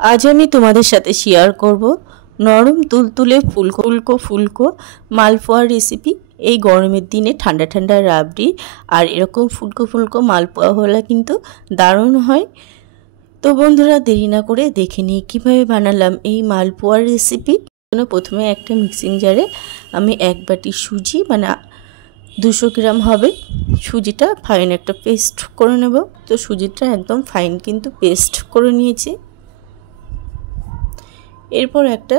আজ আমি তোমাদের সাথে শেয়ার করব নরম তুলতুলে ফুলকো মালপোয়া রেসিপি। এই গরমের দিনে ঠান্ডা ঠান্ডা রাবড়ি আর এরকম ফুলকো মালপোয়া হলে কিন্তু দারুণ হয়। তো বন্ধুরা, দেরি না করে দেখে নিই কীভাবে বানালাম এই মালপোয়ার রেসিপি। প্রথমে একটা মিক্সিং জারে আমি এক বাটি সুজি, মানে 200 গ্রাম হবে, সুজিটা ফাইন একটা পেস্ট করে নেব। তো সুজিটা একদম ফাইন কিন্তু পেস্ট করে নিয়েছি। এরপর একটা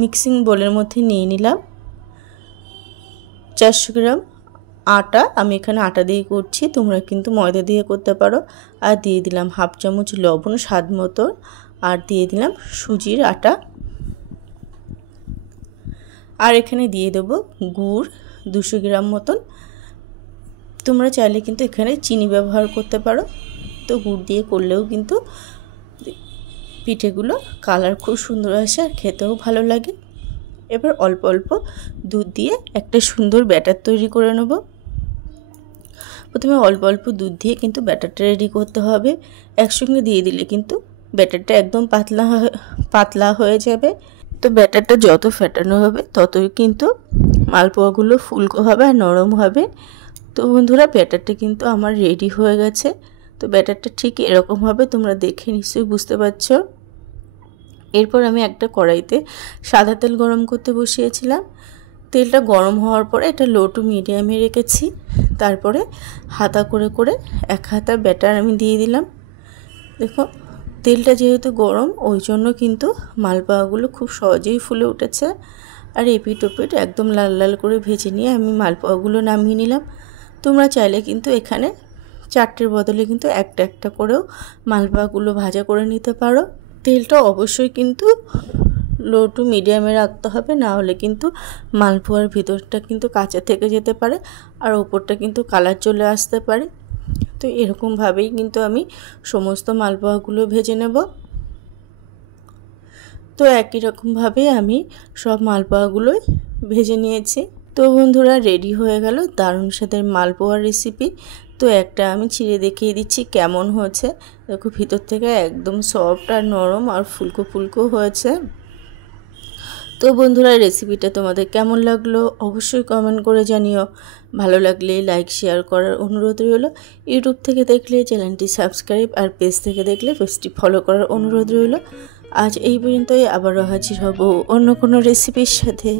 মিক্সিং বোলের মধ্যে নিয়ে নিলাম 400 গ্রাম আটা। আমি এখানে আটা দিয়ে করছি, তোমরা কিন্তু ময়দা দিয়ে করতে পারো। আর দিয়ে দিলাম হাফ চামচ লবণ স্বাদ মতো, আর দিয়ে দিলাম সুজির আটা। আর এখানে দিয়ে দেবো গুড় 200 গ্রাম মতন। তোমরা চাইলে কিন্তু এখানে চিনি ব্যবহার করতে পারো। তো গুড় দিয়ে করলেও কিন্তু পিঠেগুলো কালার খুব সুন্দর আসে আর খেতেও ভালো লাগে। এবার অল্প অল্প দুধ দিয়ে একটা সুন্দর ব্যাটার তৈরি করে নেব। প্রথমে অল্প অল্প দুধ দিয়ে কিন্তু ব্যাটারটা রেডি করতে হবে। একসঙ্গে দিয়ে দিলে কিন্তু ব্যাটারটা একদম পাতলা হয়ে যাবে। তো ব্যাটারটা যত ফেটানো হবে ততই কিন্তু মালপোয়াগুলো ফুলকো হবে আর নরম হবে। তো বন্ধুরা, ব্যাটারটা কিন্তু আমার রেডি হয়ে গেছে। তো ব্যাটারটা ঠিক এরকম হবে, তোমরা দেখে নিশ্চয়ই বুঝতে পারছো। এরপর আমি একটা কড়াইতে সাদা তেল গরম করতে বসিয়েছিলাম। তেলটা গরম হওয়ার পরে এটা লো টু মিডিয়ামে রেখেছি। তারপরে হাতা করে করে এক হাতা ব্যাটার আমি দিয়ে দিলাম। দেখো, তেলটা যেহেতু গরম ওই জন্য কিন্তু মালপোয়াগুলো খুব সহজেই ফুলে উঠেছে। আর এপিট ওপিট একদম লাল লাল করে ভেজে নিয়ে আমি মালপোয়াগুলো নামিয়ে নিলাম। তোমরা চাইলে কিন্তু এখানে 4টের বদলে কিন্তু একটা একটা করেও মালপোয়াগুলো ভাজা করে নিতে পারো। তেলটা অবশ্যই কিন্তু লো টু মিডিয়ামে রাখতে হবে, না হলে কিন্তু মালপোয়ার ভিতরটা কিন্তু কাঁচা থেকে যেতে পারে আর ওপরটা কিন্তু কালার চলে আসতে পারে। তো এরকমভাবেই কিন্তু আমি সমস্ত মালপোয়াগুলো ভেজে নেব। তো একই রকমভাবে আমি সব মালপোয়াগুলোই ভেজে নিয়েছি। তো বন্ধুরা, রেডি হয়ে গেল দারুণ স্বাদের মালপোয়ার রেসিপি। তো একটা আমি ছিঁড়ে দেখিয়ে দিচ্ছি কেমন হয়েছে। দেখো, ভিতর থেকে একদম সফট আর নরম আর ফুলকো হয়েছে। তো বন্ধুরা, রেসিপিটা তোমাদের কেমন লাগলো অবশ্যই কমেন্ট করে জানিও। ভালো লাগলে লাইক শেয়ার করার অনুরোধ রইল। ইউটিউব থেকে দেখলে চ্যানেলটি সাবস্ক্রাইব, আর পেজ থেকে দেখলে পেজটি ফলো করার অনুরোধ রইল। আজ এই পর্যন্তই, আবারও হাজির হব অন্য কোনো রেসিপির সাথে।